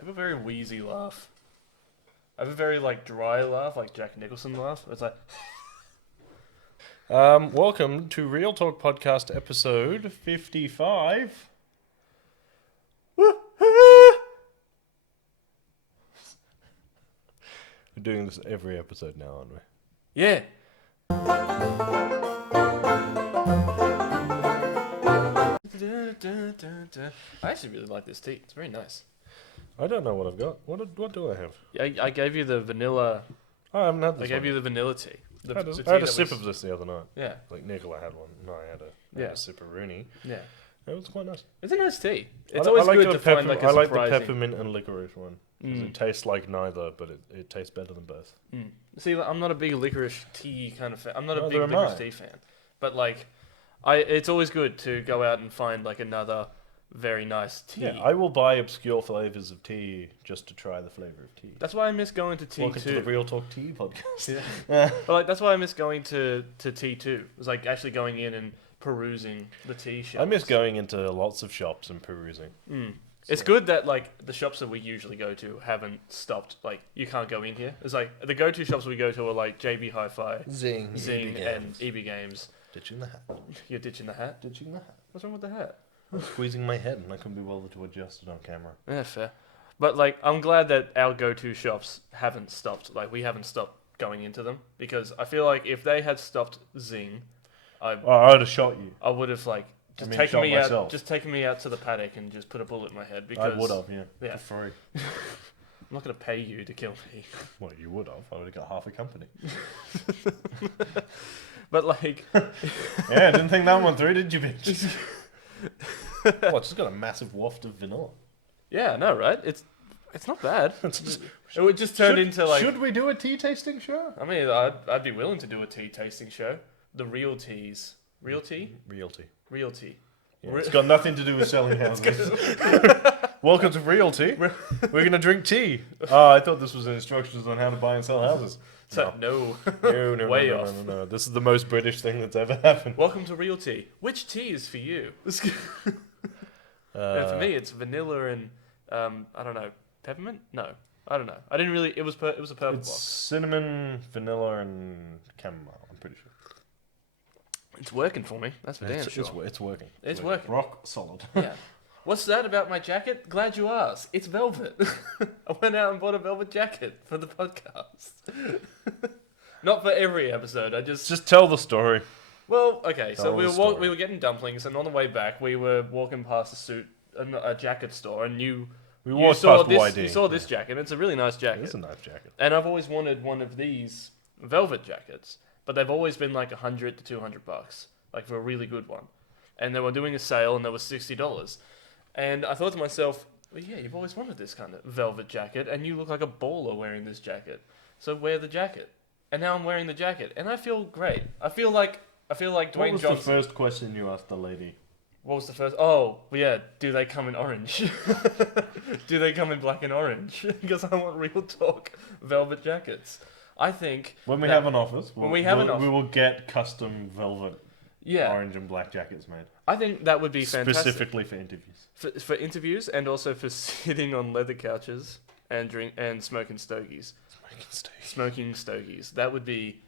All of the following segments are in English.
I have a very wheezy laugh. I have a very dry laugh, like Jack Nicholson laugh. It's like Welcome to Real Talk Podcast episode 55. We're doing this every episode now, aren't we? yeah. I actually really like this tea. It's very nice. I don't know what I've got. What do I have? Yeah, I gave you the vanilla. Oh, I haven't had this. I gave you the vanilla tea. I had a sip of this the other night. Yeah. Like Nicola had one. No, I had a sip of Rooney. Yeah. It was quite nice. It's a nice tea. It's always good to find like a I like surprising... the peppermint and licorice one. Because it tastes like neither, but it tastes better than both. Mm. See, I'm not a big licorice tea kind of fan. I'm not a big Neither am licorice I. tea fan. But it's always good to go out and find another very nice tea. Yeah, I will buy obscure flavors of tea just to try the flavor of tea. That's why I miss going to tea Welcome too. to the Real Talk Tea podcast. Yeah. But that's why I miss going to tea too. It's actually going in and perusing the tea shops. I miss going into lots of shops and perusing. Mm. It's good that the shops that we usually go to haven't stopped. You can't go in here. It's the go-to shops we go to are JB Hi-Fi, Zing, and EB Games. Ditching the hat. You're ditching the hat? Ditching the hat. What's wrong with the hat? I'm squeezing my head and I couldn't be bothered to adjust it on camera. Yeah, fair. But I'm glad that our go-to shops haven't stopped. We haven't stopped going into them because I feel if they had stopped Zing, I would have shot you. I would have just taken me out to the paddock and just put a bullet in my head because I would have, yeah. for free. I'm not going to pay you to kill me. Well, you would have. I would have got half a company. But yeah, didn't think that one through, did you, bitch? Well, it's just got a massive waft of vanilla. Yeah, no, right? It's not bad. It would just turn into Should we do a tea tasting show? I mean, I'd be willing to do a tea tasting show. The real teas. Real tea? Real tea. Real tea. Yeah, it's got nothing to do with selling houses. Welcome to Real Tea. We're going to drink tea. Oh, I thought this was instructions on how to buy and sell houses. No. No. Way off. No. This is the most British thing that's ever happened. Welcome to Real Tea. Which tea is for you? And for me, it's vanilla and I don't know, peppermint. No, I don't know. I didn't really. It was a purple box. Cinnamon, vanilla, and chamomile. I'm pretty sure. It's working for me. That's for damn sure. It's working. It's working. Rock solid. Yeah. What's that about my jacket? Glad you asked. It's velvet. I went out and bought a velvet jacket for the podcast. Not for every episode. I just tell the story. Well, okay. So Tell we the were getting dumplings, and on the way back, we were walking past a jacket store, and you saw this jacket. It's a really nice jacket. It's a nice jacket. And I've always wanted one of these velvet jackets, but they've always been $100 to $200, for a really good one. And they were doing a sale, and they were $60. And I thought to myself, well, yeah, you've always wanted this kind of velvet jacket, and you look like a baller wearing this jacket. So wear the jacket. And now I'm wearing the jacket, and I feel great. I feel like Dwayne Johnson. What was the first question you asked the lady? What was the first? Oh, yeah. Do they come in orange? Do they come in black and orange? Because I want real talk velvet jackets. I think when we have an office, we will get custom velvet, orange and black jackets made. I think that would be fantastic. Specifically for interviews. For interviews and also for sitting on leather couches and smoking stogies. Smoking stogies. That would be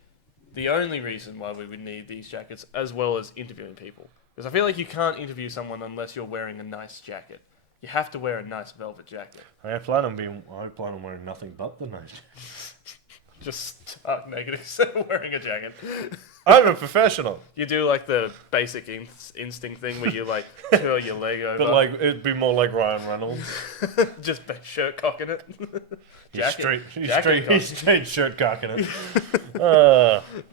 the only reason why we would need these jackets, as well as interviewing people. Because I feel you can't interview someone unless you're wearing a nice jacket. You have to wear a nice velvet jacket. I plan on wearing nothing but the nice jacket. Just stark naked except wearing a jacket. I'm a professional. You do the basic instinct thing where you curl your leg over. But it'd be more like Ryan Reynolds. Just shirt cocking it. He's straight shirt cocking it.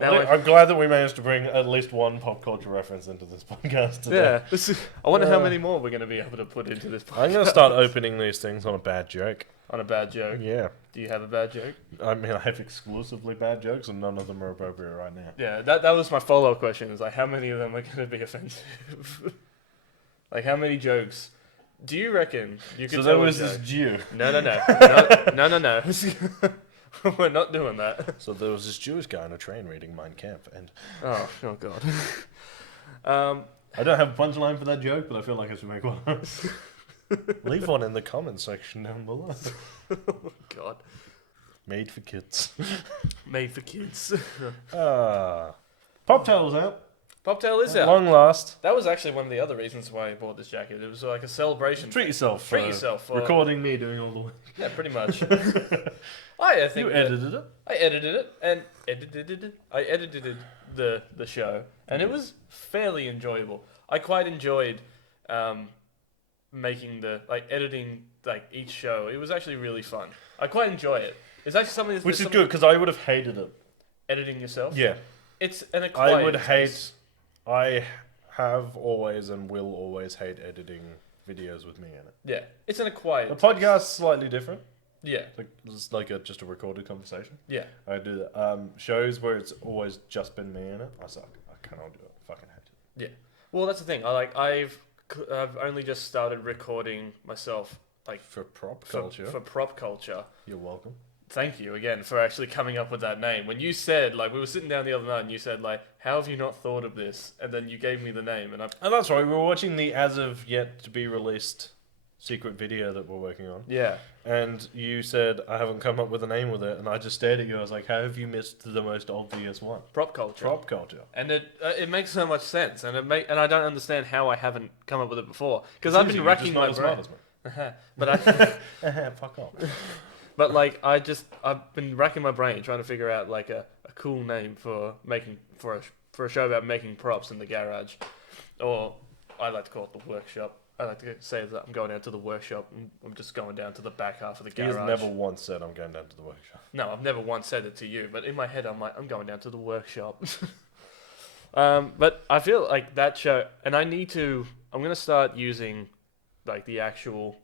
I'm glad that we managed to bring at least one pop culture reference into this podcast today. Yeah. I wonder how many more we're going to be able to put into this podcast. I'm going to start opening these things on a bad joke. On a bad joke? Yeah. Do you have a bad joke? I mean, I have exclusively bad jokes, and none of them are appropriate right now. Yeah, that was my follow-up question, is how many of them are going to be offensive? How many jokes do you reckon you could tell? So there was this Jew. No. No. We're not doing that. So there was this Jewish guy on a train reading Mein Kampf, and... Oh, God. I don't have a punchline for that joke, but I feel like I should make one. Leave one in the comment section down below. Oh, God. Made for kids. Made for kids. Poptail's out. Poptail is At out. long last. That was actually one of the other reasons why I bought this jacket. It was like a celebration. Treat yourself. Treat yourself. For, recording me doing all the work. yeah, pretty much. I think You edited it. I edited it and I edited the show, and it was fairly enjoyable. I quite enjoyed making editing each show. It was actually really fun. I quite enjoy it. It's actually something that's Which is good, because I would have hated it. Editing yourself. Yeah. It's an acquired I would taste. hate... I have always and will always hate editing videos with me in it. Yeah, it's an acquired. The podcast's slightly different. Yeah. It's just a recorded conversation. Yeah. I do that. Shows where it's always just been me in it, I suck. I cannot do it. I fucking hate it. Yeah. Well, that's the thing. I've only just started recording myself For prop culture. for prop culture. You're welcome. Thank you again for actually coming up with that name. When you said, we were sitting down the other night and you said, how have you not thought of this? And then you gave me the name and And that's right, we were watching the as of yet to be released secret video that we're working on. yeah. And you said, I haven't come up with a name with it. And I just stared at you. I was like, how have you missed the most obvious one? Prop culture. Prop culture. And it makes so much sense. And and I don't understand how I haven't come up with it before. Because I've been racking my brain. But Fuck off. But I've been racking my brain trying to figure out a cool name for a show about making props in the garage, or I like to call it the workshop. I like to say that I'm going down to the workshop and I'm just going down to the back half of the He garage. has never once said I'm going down to the workshop. No, I've never once said it to you, but in my head I'm I'm going down to the workshop. But I feel like that show, and I'm gonna start using the actual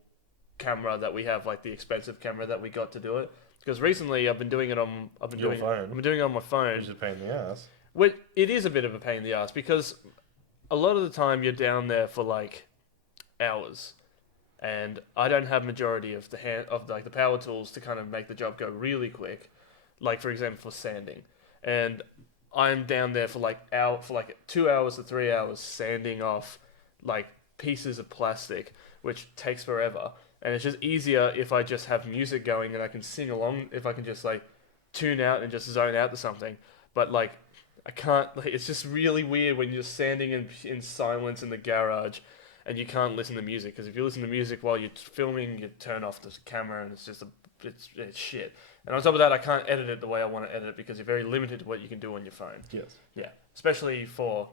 camera that we have, the expensive camera that we got to do it, because recently I've been doing it on Your phone. I've been doing it on my phone, Which is a pain in the ass. which it is a bit of a pain in the ass, because a lot of the time you're down there for hours, and I don't have majority of the power tools to kind of make the job go really quick, for example for sanding, and I'm down there for 2 hours to 3 hours sanding off pieces of plastic, which takes forever. And it's just easier if I just have music going and I can sing along, if I can just tune out and just zone out to something. But I can't, it's just really weird when you're standing in silence in the garage and you can't listen to music. Because if you listen to music while you're filming, you turn off the camera and it's just it's shit. And on top of that, I can't edit it the way I want to edit it because you're very limited to what you can do on your phone. Yes. Yeah, especially for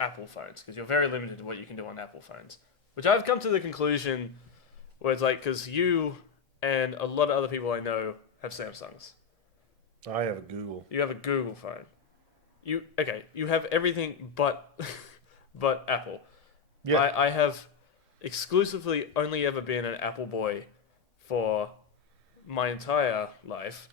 Apple phones, because you're very limited to what you can do on Apple phones. Which I've come to the conclusion where it's because you and a lot of other people I know have Samsungs. I have a Google. You have a Google phone. You have everything but Apple. Yeah. I have exclusively only ever been an Apple boy for my entire life.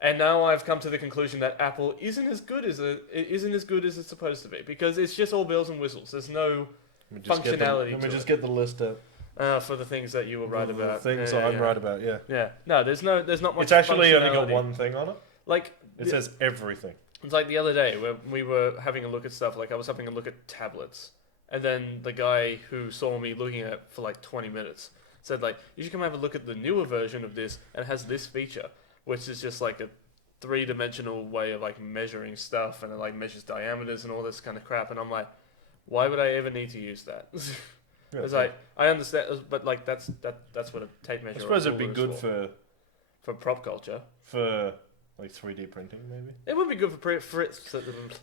And now I've come to the conclusion that Apple isn't as good as it's supposed to be, because it's just all bells and whistles. There's no functionality. Let me just get the list up. For the things that you were right about. The things I'm right about, yeah. Yeah. No, there's not much. It's actually only got functionality. one thing on it. It says everything. It's the other day when we were having a look at stuff. I was having a look at tablets, and then the guy who saw me looking at it for 20 minutes said you should come have a look at the newer version of this, and it has this feature, which is just a 3-dimensional way of measuring stuff, and it measures diameters and all this kind of crap. And I'm why would I ever need to use that? Yeah, It's I understand, but that's what a tape measure. I suppose or it'd be ruler is good for prop culture. for 3D printing, maybe. It would be good for it.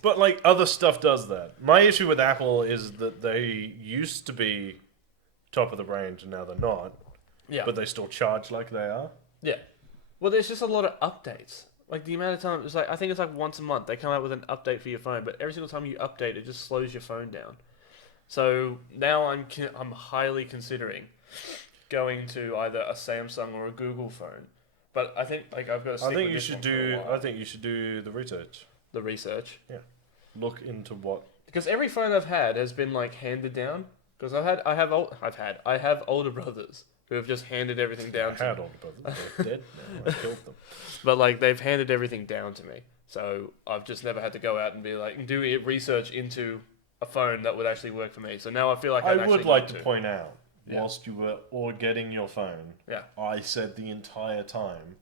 But other stuff does that. My issue with Apple is that they used to be top of the range, and now they're not. Yeah. But they still charge like they are. Yeah. Well, there's just a lot of updates. The amount of time it's I think it's once a month they come out with an update for your phone, but every single time you update, it just slows your phone down. So now I'm highly considering going to either a Samsung or a Google phone. But I think I've got to stick I think with you this should one for a do. while. I think you should do the research. The research. Yeah. Look into what. Because every phone I've had has been handed down. Because I have older brothers who have just handed everything down to me. I had older brothers. They're dead now. I killed them. But they've handed everything down to me. So I've just never had to go out and be do research into a phone that would actually work for me. So now I feel I would like to point out, whilst you were or getting your phone. Yeah. I said the entire time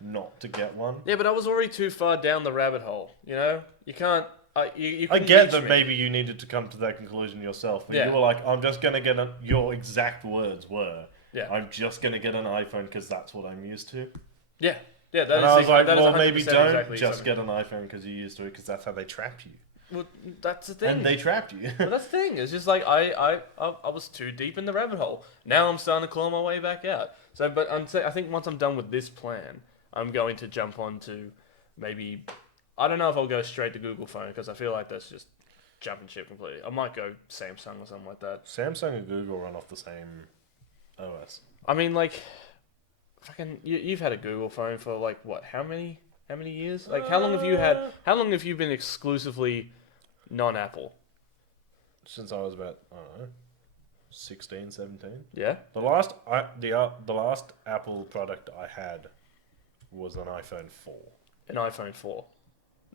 not to get one. Yeah, but I was already too far down the rabbit hole. You know, you can't. You I couldn't get reach that me. maybe you needed to come to that conclusion yourself, but Yeah. you were like, I'm just going to get your exact words were, Yeah. I'm just going to get an iPhone because that's what I'm used to. Yeah. Yeah. That And is I was like, that is well, maybe 100% don't exactly just something. get an iPhone because you're used to it, because that's how they trapped you. Well, that's the thing. And they trapped you. But that's the thing. It's just like I was too deep in the rabbit hole. Now I'm starting to claw my way back out. So, but I think once I'm done with this plan, I'm going to jump on to maybe. I don't know if I'll go straight to Google Phone because I feel like that's just jumping ship completely. I might go Samsung or something like that. Samsung and Google run off the same OS. I mean, like, fucking, you've had a Google Phone for like what? How many years? Like, how long have you had? How long have you been exclusively non-Apple? Since I was about, I don't know, 16, 17. Yeah. The last Apple product I had was an iPhone 4. An iPhone 4.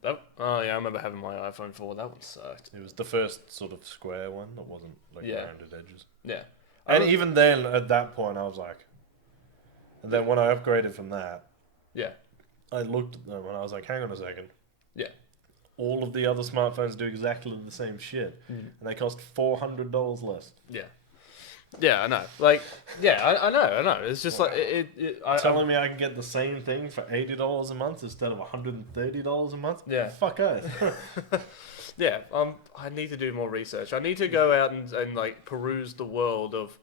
Oh yeah, I remember having my iPhone 4. That one sucked. It was the first sort of square one that wasn't like Yeah. rounded edges. Yeah. And even then, at that point, I was like, and then when I upgraded from that, Yeah. I looked at them and I was like, hang on a second. Yeah. All of the other smartphones do exactly the same shit, and they cost $400 less. Yeah. Yeah, I know. Like, yeah, I know. It's just like Telling me I can get the same thing for $80 a month instead of $130 a month? Yeah. Fuck oath. Yeah. I need to do more research. I need to go out and like peruse the world of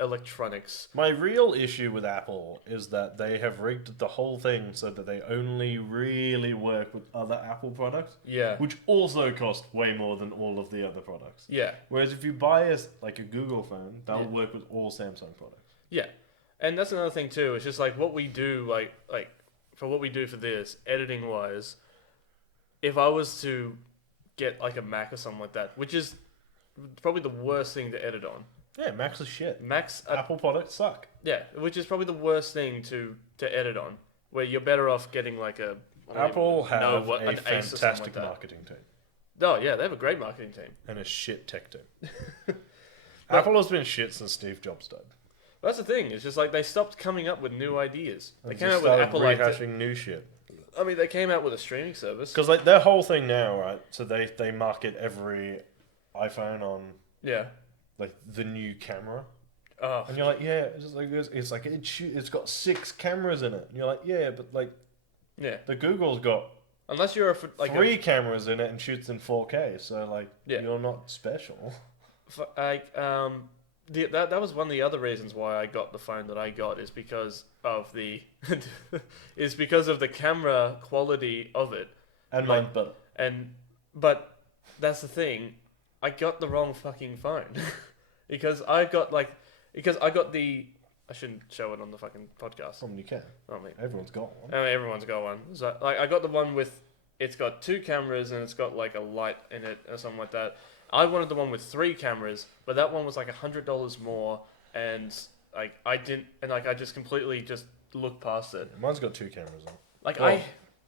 electronics. My real issue with Apple is that they have rigged the whole thing so that they only really work with other Apple products, Yeah. which also cost way more than all of the other products. Yeah. Whereas if you buy a Google phone, that'll Yeah. work with all Samsung products. Yeah. And that's another thing too. It's just like what we do, like for what we do for this editing wise. If I was to get like a Mac or something like that, which is probably the worst thing to edit on. Yeah, Macs are shit. Macs, Apple products suck. yeah, which is probably the worst thing to edit on. Where you're better off getting like a Apple have an a Ace or something fantastic like that. marketing team Oh yeah, they have a great marketing team. and a shit tech team. Apple has been shit since Steve Jobs died. That's the thing. It's just like they stopped coming up with new ideas. They They came just out with started Apple rehashing new shit. I mean, they came out with a streaming service. Because like their whole thing now, right? So they market every iPhone on Yeah. like the new camera, Oh. and you're like, yeah, it's just like this. It's like it's got 6 cameras in it, and you're like, yeah, but like Yeah. the Google's got Unless you're like 3 cameras in it and shoots in 4K, so like Yeah. you're not special. That was one of the other reasons why I got the phone that I got is because of the camera quality of it. And Like- mine, but But that's the thing, I got the wrong fucking phone because I got the I shouldn't show it on the fucking podcast. you can. I mean, Everyone's got one. everyone's got one. So like I got the one with it's got 2 cameras and it's got like a light in it or something like that. I wanted the one with 3 cameras, but that one was like $100 more, and like I didn't, and like I just completely just looked past it. Mine's got 2 cameras on. Like Well,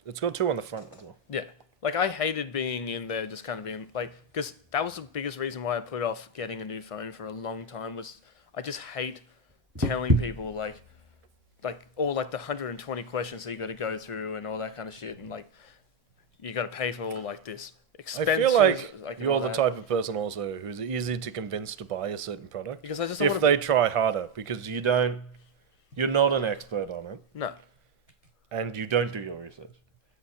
it's got 2 on the front as well. yeah, like I hated being in there, just kind of being like, because that was the biggest reason why I put off getting a new phone for a long time was I just hate telling people like all like the 120 questions that you got to go through and all that kind of shit, and like you got to pay for all like this. I feel like and you're all the that. type of person also who's easy to convince to buy a certain product Because I just don't if want to. they try harder, because you're not an expert on it No. and you don't do your research.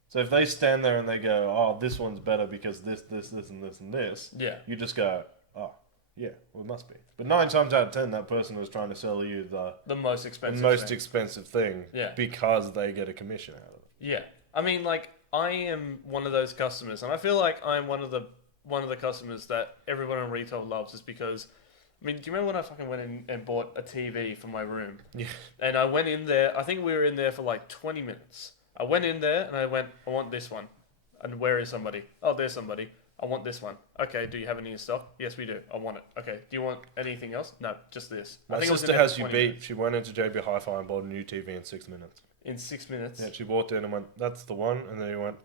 So if they stand there and they go, oh, this one's better because this, and this, and this, Yeah. you just go, oh, yeah, well, it must be. But 9 times out of 10, that person was trying to sell you The most expensive. thing. expensive thing Yeah. because they get a commission out of it. Yeah. I mean, like I am one of those customers, and I feel like I'm one of the customers that everyone in retail loves, is because. I mean, do you remember when I fucking went in and bought a TV for my room? Yeah. And I went in there. I think we were in there for like 20 minutes. I went in there and I went, I want this one. And where is somebody? Oh, there's somebody. I want this one. Okay, do you have any in stock? Yes, we do. I want it. Okay, do you want anything else? No, just this. I My think it was in sister there has for you 20 beat. minutes. She went into JB Hi-Fi and bought a new TV in 6 minutes. In 6 minutes. Yeah, she walked in and went, that's the one. And then he went,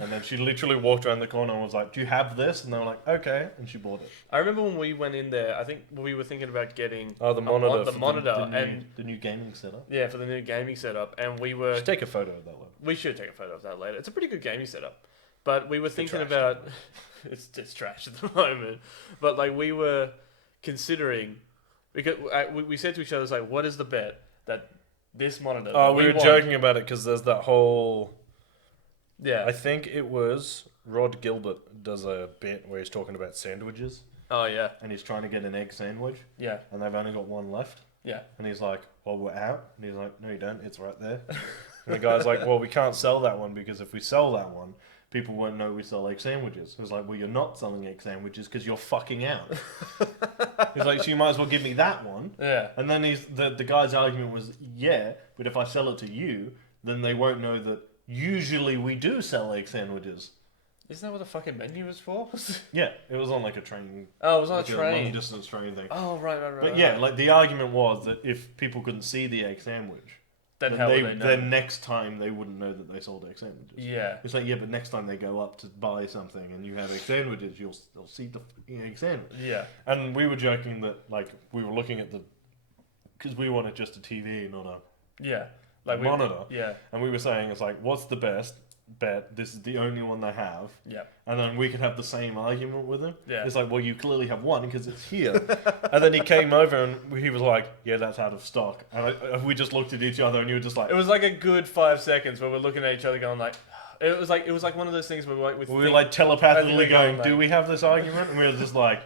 And then she literally walked around the corner and was like, "Do you have this?" And they were like, "Okay," and she bought it. I remember when we went in there. I think we were thinking about getting The monitor, the monitor, the new gaming setup. Yeah, for the new gaming setup, and we were. Should take a photo of that one. We should take a photo of that later. It's a pretty good gaming setup, but we were thinking trash about. It's trash at the moment, but like we were considering, because we said to each other, like, what is the bet that this monitor? Oh, we were joking about it because there's that whole. Yeah. I think it was Rod Gilbert does a bit where he's talking about sandwiches. Oh yeah. And he's trying to get an egg sandwich. Yeah. And they've only got one left. Yeah. And he's like, "Well, we're out." And he's like, "No, you don't. It's right there." And the guy's like, "Well, we can't sell that one because if we sell that one, people won't know we sell egg sandwiches." He's like, "Well, you're not selling egg sandwiches because you're fucking out." He's like, "So you might as well give me that one." Yeah. And then the guy's argument was, "Yeah, but if I sell it to you, then they won't know that usually we do sell egg sandwiches." Isn't that what the fucking menu is for? Yeah, it was on like a train. Oh, it was on like a train. long distance train thing. Oh, right. But yeah, like the argument was that if people couldn't see the egg sandwich, then how would they know? Then next time they wouldn't know that they sold egg sandwiches. Yeah. It's like, yeah, but next time they go up to buy something and you have egg sandwiches, they'll see the fucking egg sandwich. Yeah. And we were joking that like we were looking at because we wanted just a TV, not a monitor. Yeah. And we were saying it's like, what's the best bet? This is the only one they have. Yeah. And then we could have the same argument with him. Yeah. It's like, well, you clearly have one because it's here. And then he came over and he was like, "Yeah, that's out of stock." And we just looked at each other and you were just like, It was like a good 5 seconds where we're looking at each other going like, it was like one of those things where we were like telepathically going, like, "Do we have this argument?" And we were just like,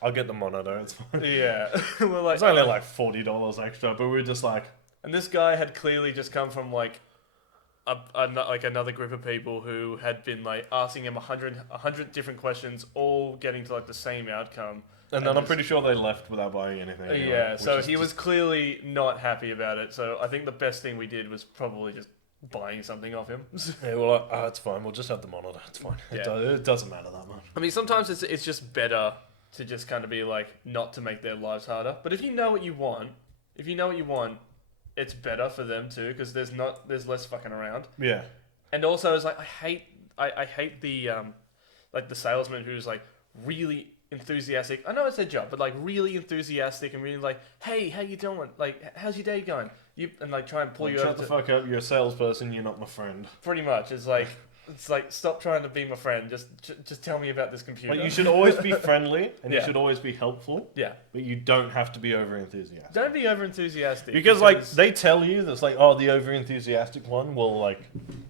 "I'll get the monitor. It's fine." Yeah. We're like, It's only like $40 extra, but we were just like, and this guy had clearly just come from like like another group of people who had been like asking him 100 different questions, all getting to like the same outcome. and then I'm pretty sure they left without buying anything. Anyway, Yeah, which so is he was clearly not happy about it. So I think the best thing we did was probably just buying something off him. Yeah, we're like, "Oh, it's fine. We'll just have the monitor. It's fine. Yeah. It doesn't matter that much." I mean, sometimes it's just better to just kind of be like, not to make their lives harder. But if you know what you want, it's better for them too, because there's less fucking around. Yeah. And also, it's like I hate the like the salesman who's like really enthusiastic. I know it's their job, but like really enthusiastic and really like, "Hey, how you doing? Like, how's your day going?" And like try and pull you Shut over. the fuck up. You're a salesperson. You're not my friend. Pretty much, it's like stop trying to be my friend. Just tell me about this computer. Like, you should always be friendly and you Yeah. should always be helpful. Yeah. But you don't have to be over enthusiastic. Don't be over enthusiastic. Because like they tell you that's like, "Oh, the over enthusiastic one will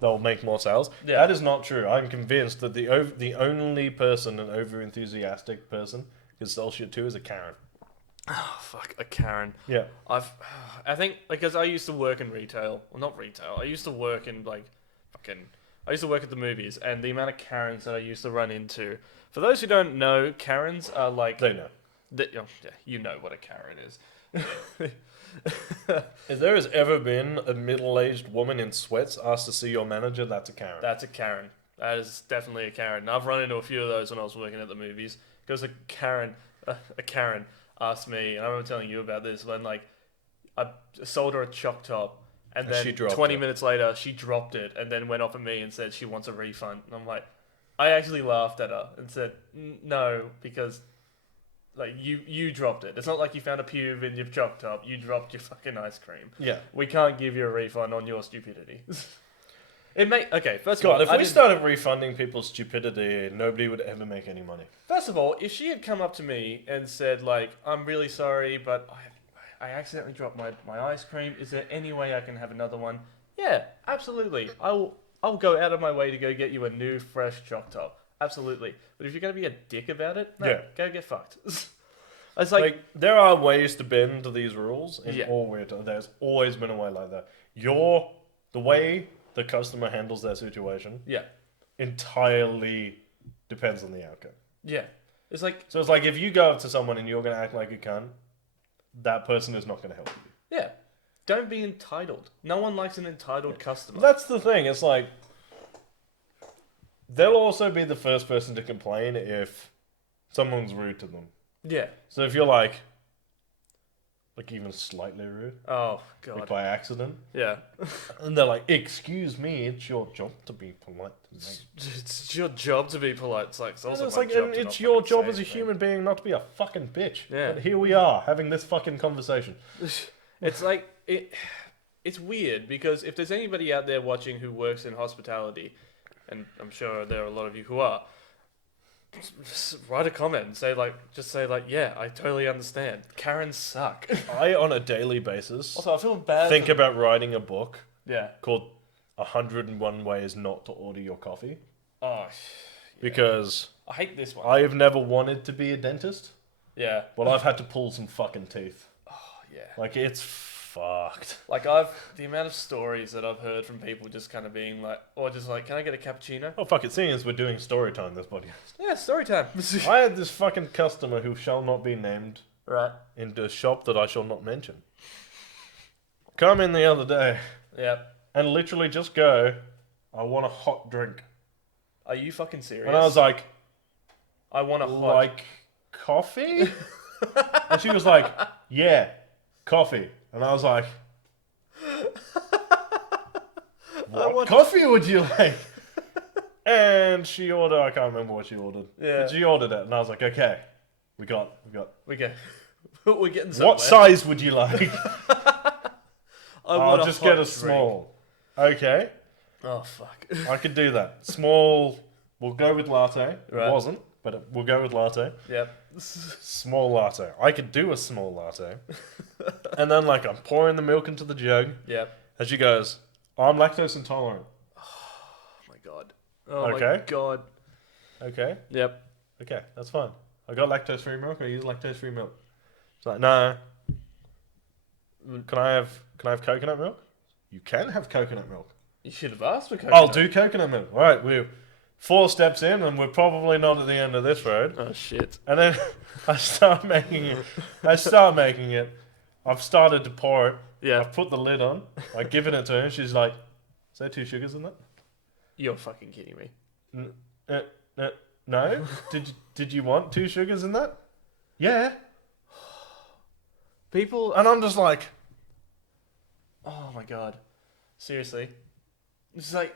they'll make more sales." Yeah. That is not true. I'm convinced that the only person an over enthusiastic person can sell shit to is a Karen. Oh, fuck, a Karen. Yeah. I think because I used to work in retail. Well, not retail. I used to work in I used to work at the movies, and the amount of Karens that I used to run into. For those who don't know, Karens are like They know. You know what a Karen is. If there has ever been a middle-aged woman in sweats asked to see your manager, that's a Karen. That's a Karen. That is definitely a Karen. And I've run into a few of those when I was working at the movies. Because a Karen asked me, and I remember telling you about this, when like I sold her a choc top, and then she dropped 20 it. minutes later she dropped it, and then went off at me and said she wants a refund. And I'm like, I actually laughed at her and said, "No, because like you dropped it. It's not like you found a pube in your choc top. You dropped your fucking ice cream. Yeah. We can't give you a refund on your stupidity." First of God, all, if we started refunding people's stupidity, nobody would ever make any money. First of all, if she had come up to me and said, like, "I'm really sorry, but I accidentally dropped my ice cream. Is there any way I can have another one?" Yeah, absolutely. I'll go out of my way to go get you a new, fresh choc top. Absolutely. But if you're going to be a dick about it, no, Yeah. go get fucked. It's Like, there are ways to bend these rules in Yeah. all weird. There's always been a way like that. The way the customer handles their situation yeah, entirely depends on the outcome. yeah. It's like, So it's like if you go up to someone and you're going to act like a cunt, that person is not going to help you. yeah, don't be entitled. No one likes an entitled customer. That's the thing. It's like they'll also be the first person to complain if someone's rude to them. Yeah, So if you're like, like even slightly rude, Oh like god. by accident, Yeah. and they're like, "Excuse me, it's your job to be polite to me." It's your job to be polite. It's like it's also And it's my like, job and to it's not your fucking job say as a anything. human being not to be a fucking bitch. Yeah. But here we are having this fucking conversation. It's like it's weird because if there's anybody out there watching who works in hospitality, and I'm sure there are a lot of you who are, just write a comment and say like, yeah, I totally understand. Karens suck. I, on a daily basis, Also, I feel bad. think about writing a book Yeah. called 101 Ways Not to Order Your Coffee. Oh, Because I hate this one. I have never wanted to be a dentist, Yeah. but I've had to pull some fucking teeth. Oh, yeah. Like, it's fucked. Like the amount of stories that I've heard from people just kind of being like, or just like, can I get a cappuccino? Oh, fuck it. Seeing as we're doing story time this podcast. Yeah, story time. I had this fucking customer who shall not be named Right. in the shop that I shall not mention. Come in the other day Yeah. and literally just go, "I want a hot drink." Are you fucking serious? And I was like, I want a hot. "Like coffee?" And she was like, "Yeah, coffee." And I was like, "What coffee would you like?" And she ordered, I can't remember what she ordered. Yeah. But she ordered it. And I was like, "Okay, we got. We get. We're getting somewhere. What size would you like?" I I'll just get a small. Okay, Oh fuck. I could do that. Small, we'll go with latte. Right. It wasn't, but we'll go with latte. Yep. Small latte. I could do a small latte. And then, like, I'm pouring the milk into the jug. Yep. And she goes, "I'm lactose intolerant." Oh my god. Oh Okay. my god. Okay, Yep. okay, that's fine. I got lactose-free milk. I use lactose-free milk. It's like, no. Can I have coconut milk? You can have coconut milk. You should have asked for coconut. I'll do coconut milk. All right, we're 4 steps in, and we're probably not at the end of this road. Oh shit. And then I start making it. I've started to pour it. Yeah. I've put the lid on. I give it to her, and she's like, "Is there 2 sugars in that?" You're fucking kidding me. No. Did you want 2 sugars in that? Yeah. People. And I'm just like, Oh my god. Seriously. It's like,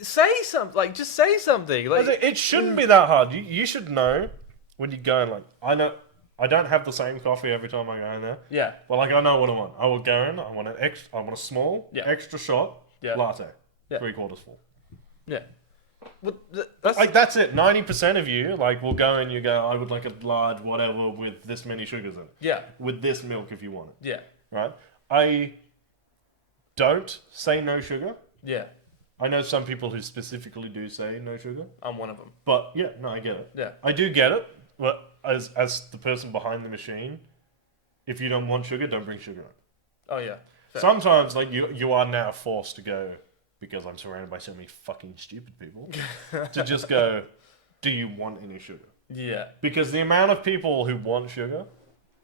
say something. Like, just say something. Like, it shouldn't be that hard. You should know when you go and, like, I know I don't have the same coffee every time I go in there. yeah. But, like, I know what I want. I will go in. I want a small Yeah. extra shot Yeah. latte, Yeah. 3/4 full. Yeah. Well, that's Like, that's it. 90% of you, like, will go and you go, "I would like a large whatever with this many sugars in it, yeah. with this milk if you want it." Yeah. Right? I don't say no sugar. Yeah. I know some people who specifically do say no sugar, I'm one of them. but yeah, no, I get it. Yeah. I do get it. But as the person behind the machine, if you don't want sugar, don't bring sugar in. Oh yeah. Fair. Sometimes, like, you are now forced to go, because I'm surrounded by so many fucking stupid people, to just go, "Do you want any sugar?" Yeah. Because the amount of people who want sugar,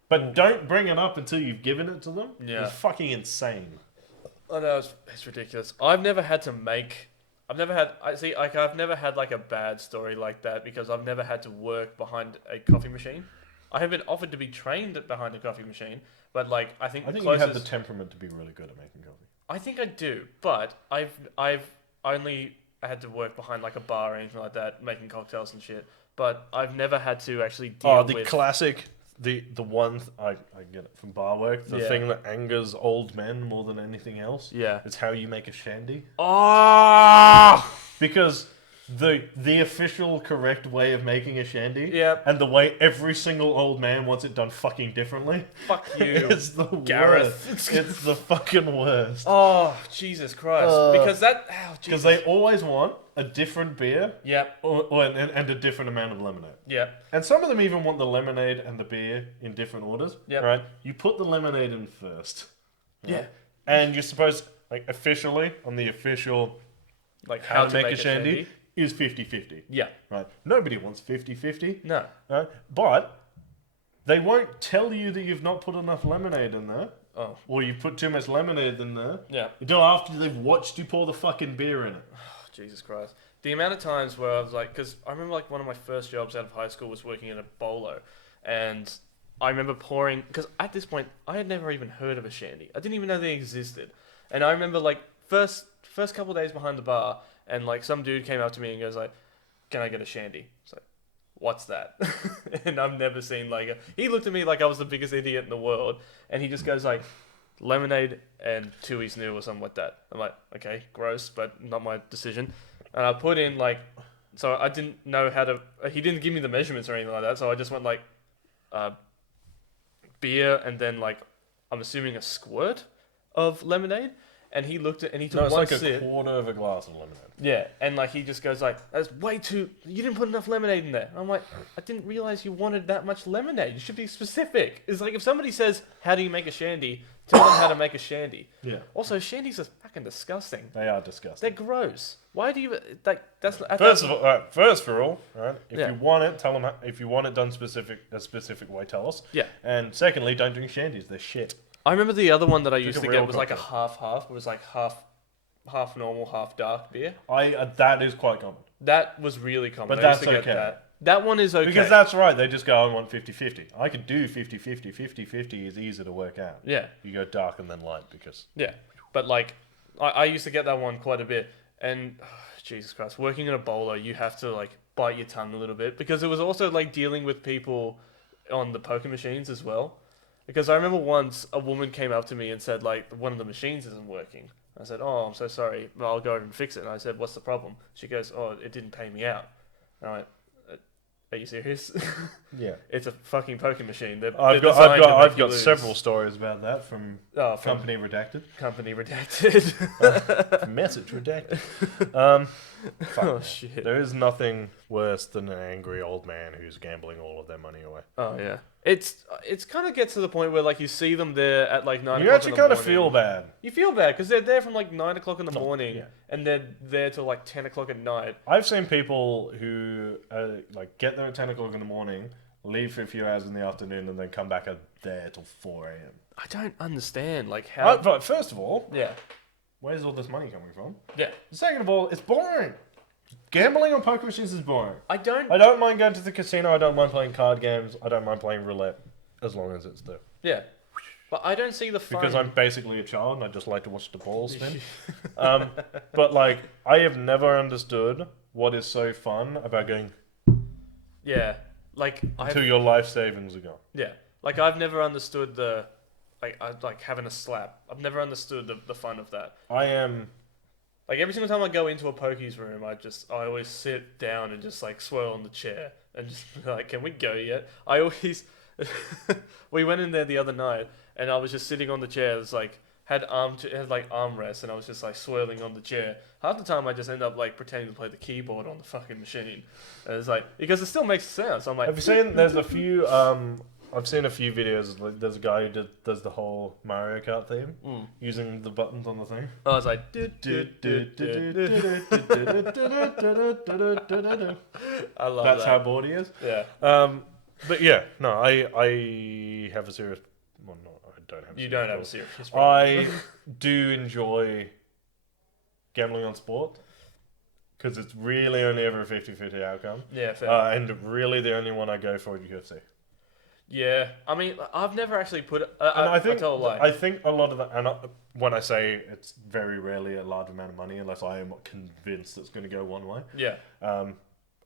but don't bring it up until you've given it to them, Yeah. is fucking insane. I know it's ridiculous. I've never had to make. I've never had. I've never had like a bad story like that because I've never had to work behind a coffee machine. I have been offered to be trained behind a coffee machine, but like I think I the think closest. you have the temperament to be really good at making coffee. I think I do, but I've only had to work behind like a bar or anything like that, making cocktails and shit. But I've never had to actually deal Oh, the with. classic, the one I get it from bar work. The Yeah. thing that angers old men more than anything else Yeah. is how you make a shandy. Oh. Because the official correct way of making a shandy, Yep. and the way every single old man wants it done fucking differently, Fuck you. it's the Gareth. worst. It's the fucking worst. Oh Jesus Christ! Because that. Oh, Because Jesus. they always want a different beer Yep. and a different amount of lemonade. Yep. And some of them even want the lemonade and the beer in different orders. Yep. Right? You put the lemonade in first. Right? Yeah. And you're supposed, like, officially, on the official Like how to make a shandy, is 50-50. Yeah. Right? Nobody wants 50-50. No. Right? But they won't tell you that you've not put enough lemonade in there. Oh. Or you've put too much lemonade in there. Yeah. Until after they've watched you pour the fucking beer in it. Jesus Christ. The amount of times where I was like, because I remember like one of my first jobs out of high school was working in a bolo, and I remember pouring, because at this point I had never even heard of a shandy. I didn't even know they existed. And I remember like first couple of days behind the bar, and like some dude came up to me and goes like, "Can I get a shandy?" It's like, "What's that?" And I've never seen like he looked at me like I was the biggest idiot in the world, and he just goes like, "Lemonade and Tui's new," or something like that. I'm like, okay, gross, but not my decision. And I put in like, so I didn't know how to. He didn't give me the measurements or anything like that, so I just went like, beer and then like, I'm assuming a squirt of lemonade. And he looked at and he took it's one like sip. a quarter of a glass of lemonade. Yeah, and like he just goes like, "That's way too. You didn't put enough lemonade in there." I'm like, "I didn't realize you wanted that much lemonade. You should be specific." It's like if somebody says, "How do you make a shandy?" Tell them how to make a shandy. Yeah. Also, shandies are fucking disgusting. They are disgusting. They're gross. Why do you like? That's First for all, right? If Yeah. you want it, tell them. If you want it done a specific way, tell us. Yeah. And secondly, don't drink shandies. They're shit. I remember the other one that I Drink used a to real get was like a cocktail. half. It was like half normal, half dark beer. That is quite common. That was really common. But I used that's to get okay. That one is okay. Because that's right. They just go, I want 50-50. I could do 50-50. 50-50 is easier to work out. Yeah. You go dark and then light because... Yeah, but like, I used to get that one quite a bit, and Jesus Christ, working in a bowler, you have to like bite your tongue a little bit because it was also like dealing with people on the poker machines as well. Because I remember once a woman came up to me and said like one of the machines isn't working. I said, "Oh, I'm so sorry. Well, I'll go over and fix it." And I said, "What's the problem?" She goes, "Oh, it didn't pay me out." And I went, "Are you serious?" Yeah. It's a fucking poker machine. I've got several stories about that from Company Redacted. Company Redacted. Message redacted. Oh shit. There is nothing worse than an angry old man who's gambling all of their money away. Oh yeah. It's kind of gets to the point where like you see them there at like 9 You o'clock actually in the kind of morning. feel bad. You feel bad because they're there from like 9 o'clock in the morning, yeah. and they're there till like 10 o'clock at night. I've seen people who like get there at 10 o'clock in the morning, leave for a few hours in the afternoon, and then come back there till 4 a.m. I don't understand like how. But first of all, Yeah. where's all this money coming from? Yeah. Second of all, it's boring. Gambling on poker machines is boring. I don't. I don't mind going to the casino. I don't mind playing card games. I don't mind playing roulette, as long as it's there. Yeah. But I don't see the fun. Because I'm basically a child and I just like to watch the ball spin. But like, I have never understood what is so fun about going Yeah. Like until your life savings are gone. Yeah. Like I've never understood the like having a slap. I've never understood the fun of that. I am. Like every single time I go into a pokies room, I always sit down and just like swirl on the chair and just be like, "Can we go yet?" I always we went in there the other night and I was just sitting on the chair. It's like had like armrests and I was just like swirling on the chair. Half the time I just end up like pretending to play the keyboard on the fucking machine. And it's like because it still makes a sound. So I'm like, Have you seen? There's a few. I've seen a few videos. Like, there's a guy who does the whole Mario Kart theme using the buttons on the thing. I was like, I love That's that. how bored he is. Yeah. But yeah, no, I have a serious. Well, no, I don't have. You don't have a serious problem. I do enjoy gambling on sport because it's really only ever a 50-50 outcome. Yeah, fair. And really the only one I go for is UFC. Yeah, I mean, I've never actually put. And I think tell a lie. I think a lot of that, and when I say it's very rarely a large amount of money, unless I am convinced it's going to go one way. Yeah.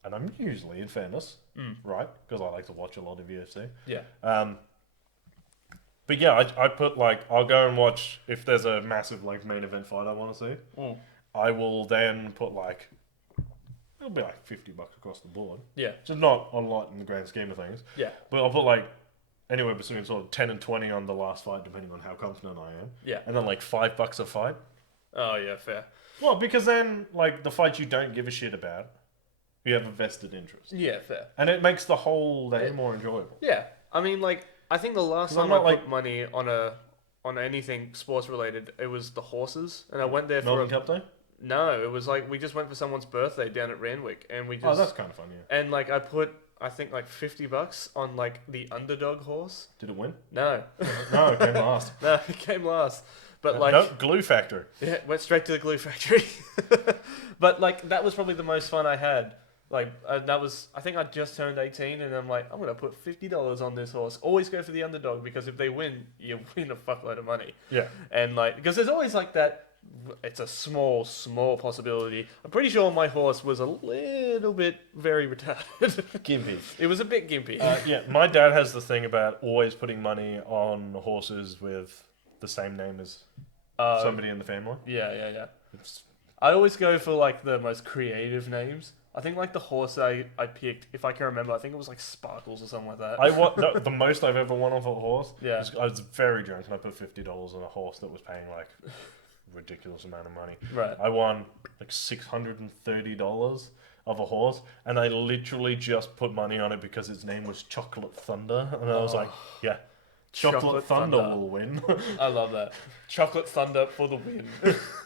And I'm usually, in fairness, right, because I like to watch a lot of UFC. Yeah. But yeah, I put like I'll go and watch if there's a massive like main event fight I want to see. I will then put like. It'll be like $50 across the board. Yeah. Which is not a lot in the grand scheme of things. Yeah. But I'll put like anywhere between sort of 10 and 20 on the last fight, depending on how confident I am. Yeah. And then like $5 a fight. Oh yeah, fair. Well, because then like the fights you don't give a shit about, you have a vested interest. Yeah, fair. And it makes the whole day more enjoyable. Yeah. I mean, like, I think the last time I'm I not, put like- money on anything sports related, it was the horses, and I went there for Melbourne Cup Day? No, it was like we just went for someone's birthday down at Randwick, and we just Oh, that's kind of fun, yeah. and like I think like $50 on like the underdog horse. Did it win? No, No, it came last. no, it came last. But like, No, Glue Factory. yeah, went straight to the glue factory. But like that was probably the most fun I had. Like that was, I think I just turned 18, and I'm like, I'm gonna put $50 on this horse. Always go for the underdog because if they win, you win a fuckload of money. Yeah. And like, because there's always like that. It's a small possibility. I'm pretty sure my horse was a little bit very retarded. Gimpy. It was a bit gimpy. Yeah, my dad has the thing about always putting money on horses with the same name as somebody in the family. Yeah. It's I always go for like the most creative names. I think like the horse I picked, if I can remember, I think it was like Sparkles or something like that. the most I've ever won off a horse. Yeah. I was very drunk and I put $50 on a horse that was paying like a ridiculous amount of money. Right. I won like $630 of a horse, and I literally just put money on it because its name was Chocolate Thunder, and I was like, yeah. Chocolate Thunder will win. I love that. Chocolate Thunder for the win.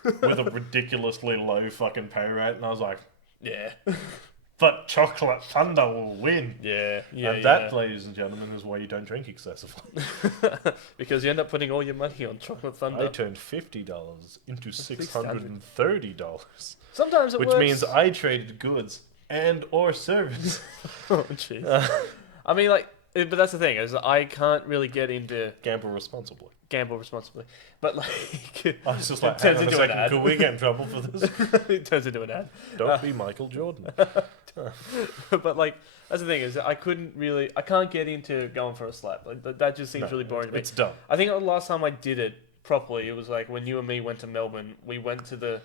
With a ridiculously low fucking pay rate, and I was like, Yeah. but Chocolate Thunder will win. Yeah. And that, ladies and gentlemen, is why you don't drink excessively. Because you end up putting all your money on Chocolate Thunder. I turned $50 into $630. Sometimes it which works. means I traded goods and or service. Oh, jeez. I mean, like, but that's the thing, is I can't really get into Gamble responsibly. gamble responsibly. But like, I was just like, turns hang on a into an second, ad. could we get in trouble for this? It turns into an ad. Don't be Michael Jordan. But like, that's the thing, is that I can't get into going for a slap. Like that just seems No, really boring to me. It's dumb. I think the last time I did it properly, it was like when you and me went to Melbourne. We went to the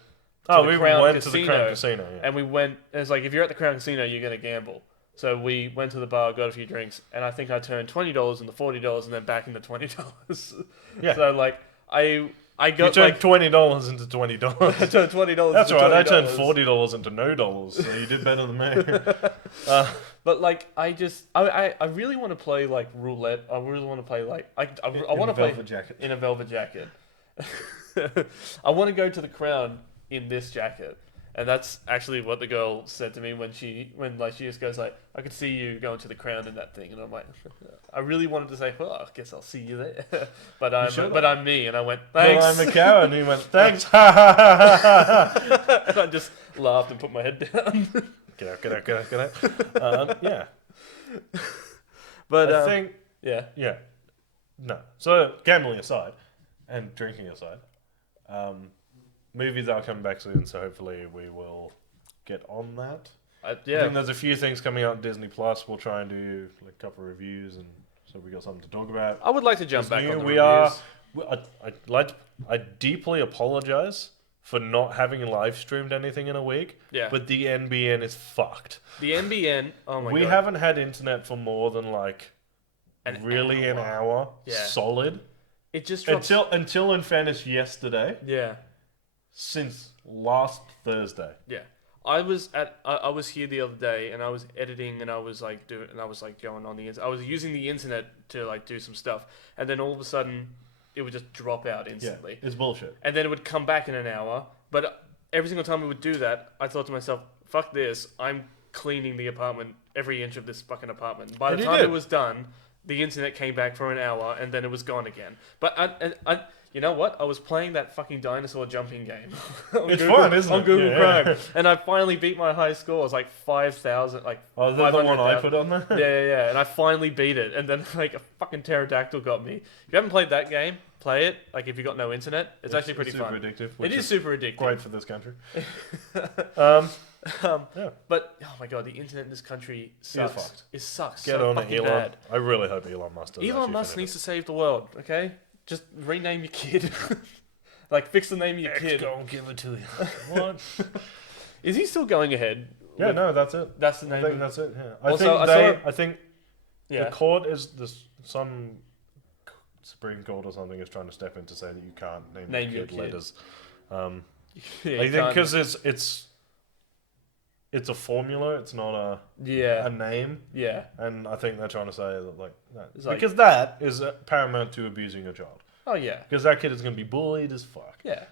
We Crown went to the Casino, Crown Casino, yeah. and we went. It's like if you're at the Crown Casino, you're gonna gamble. So we went to the bar, got a few drinks, and I think I turned $20 into $40, and then back into $20. Yeah. So like I got You turned $20 into $20. I turned $20. That's into right. I $20. turned $40 into no dollars, so you did better than me. But like I really want to play like roulette. I really want to play like I want to play jacket. in a velvet jacket. I want to go to the Crown in this jacket. And that's actually what the girl said to me when she just goes like, I could see you going to the Crown in that thing, and I'm like, I really wanted to say, well, I guess I'll see you there, but I'm me, and I went, thanks. Well, I'm a cow, and he went, thanks. And I just laughed and put my head down. Get out. Yeah. But I think, yeah. No. So, gambling aside, and drinking aside, movies are coming back soon, so hopefully we will get on that. I think there's a few things coming out on Disney Plus. We'll try and do like, a couple of reviews, and so we got something to talk about. I would like to jump back on the reviews. I deeply apologize for not having live streamed anything in a week. Yeah. But the NBN is fucked. The NBN. Oh my god. We haven't had internet for more than like an hour solid. It just drops. Until in fairness yesterday. Yeah. Since last Thursday. Yeah. I was here the other day, and I was editing, and I was like going on the internet. I was using the internet to like do some stuff, and then all of a sudden it would just drop out instantly. Yeah, it's bullshit. And then it would come back in an hour, but every single time it would do that, I thought to myself, fuck this, I'm cleaning the apartment, every inch of this fucking apartment. By the time it was done, the internet came back for an hour, and then it was gone again. But I you know what? I was playing that fucking dinosaur jumping game. It's fun, isn't it? On Google Chrome. And I finally beat my high score. It was like 5,000, like oh, is that the one I put on there? Yeah. And I finally beat it. And then like a fucking pterodactyl got me. If you haven't played that game, play it. Like if you got no internet, it's actually pretty fun. Super addictive. It is super addictive. Great for this country. But oh my god, the internet in this country sucks. It's fucked. It sucks. Get so on it, fucking Elon. bad. I really hope Elon Musk does. Elon Musk needs to save the world. Okay, just rename your kid. Like fix the name of your kid. Go and give it to you. What? Is he still going ahead? Yeah, no, that's it. That's the name. I think that's it. Yeah. I think yeah. the court is some Supreme Court or something is trying to step in to say that you can't name your kid letters. Yeah, I think because it's a formula, it's not a name. Yeah. And I think they're trying to say that because that is paramount to abusing a child. Oh yeah. Because that kid is going to be bullied as fuck. Yeah.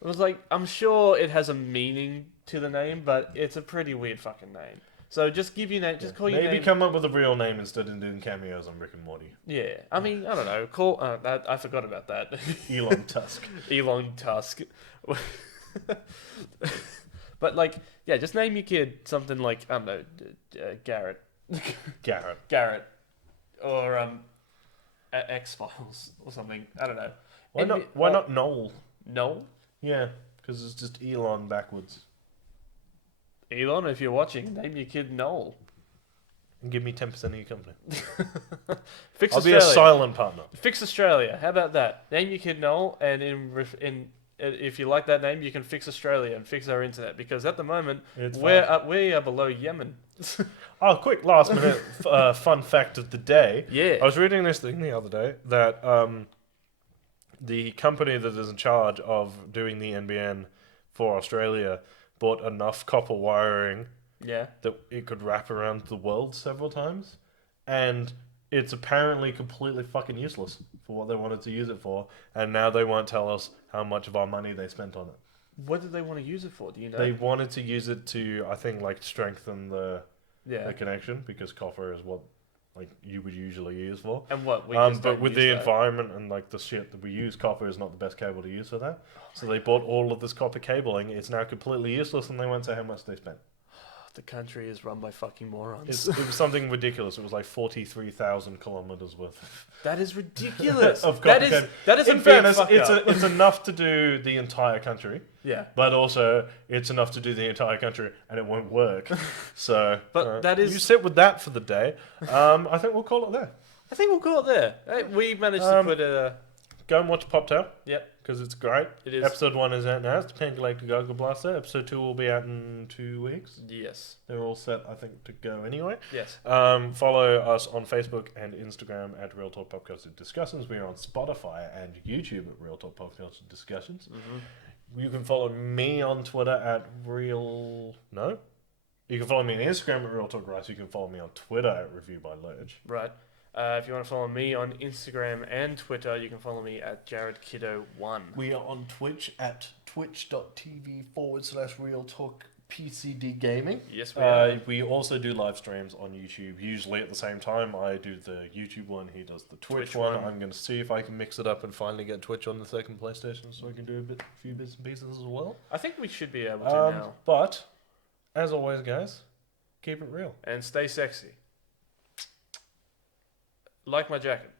It was like, I'm sure it has a meaning to the name, but it's a pretty weird fucking name. So just give your name, just call your name. Maybe come up with a real name instead of doing cameos on Rick and Morty. Yeah. I mean, I don't know. Call I forgot about that. Elon Tusk. Elon Tusk. But like, yeah, just name your kid something like I don't know, Garrett, Garrett. or X Files or something. I don't know. Why not Noel? No, Yeah, because it's just Elon backwards. Elon, if you're watching, name your kid Noel. And give me 10% of your company. Fix I'll Australia. be a silent partner. Fix Australia. How about that? Name your kid Noel, and if you like that name, you can fix Australia and fix our internet, because at the moment It's we are below Yemen. Oh, quick last minute fun fact of the day. Yeah. I was reading this thing the other day that the company that is in charge of doing the NBN for Australia bought enough copper wiring Yeah. that it could wrap around the world several times, and it's apparently completely fucking useless for what they wanted to use it for, and now they won't tell us how much of our money they spent on it. What did they want to use it for? Do you know? They wanted to use it to, I think, like strengthen the yeah. connection, because copper is what like you would usually use for. And what? We just But don't with use the that. environment and like the shit that we use, copper is not the best cable to use for that. So they bought all of this copper cabling. It's now completely useless, and they won't say how much they spent. The country is run by fucking morons. It was something ridiculous. It was like 43,000 kilometers worth. That is ridiculous. Of copper cable. That is a In big fairness, fuck up. it's enough to do the entire country, Yeah. but also it's enough to do the entire country, and it won't work. So, But that is- you sit with that for the day. I think we'll call it there. I think we'll go it there. Hey, we managed to put a. Go and watch Pop Tail. Yep. Because it's great. It is. Episode 1 is out now. It's Pan-Galactic Goggle Blaster. Episode 2 will be out in 2 weeks. Yes. They're all set, I think, to go anyway. Yes. Follow us on Facebook and Instagram at Real Talk Podcast Discussions. We are on Spotify and YouTube at Real Talk Podcast Discussions. Mm-hmm. You can follow me on Twitter at Real... No? You can follow me on Instagram at Real Talk Rice. You can follow me on Twitter at Review by Lurch. Right. If you want to follow me on Instagram and Twitter, you can follow me at JaredKiddo1. We are on Twitch at twitch.tv/Real Talk PCD Gaming. Yes, we are. We also do live streams on YouTube, usually at the same time. I do the YouTube one, he does the Twitch one. I'm going to see if I can mix it up and finally get Twitch on the second PlayStation so I can do a few bits and pieces as well. I think we should be able to now. But, as always, guys, keep it real. And stay sexy. Like my jacket.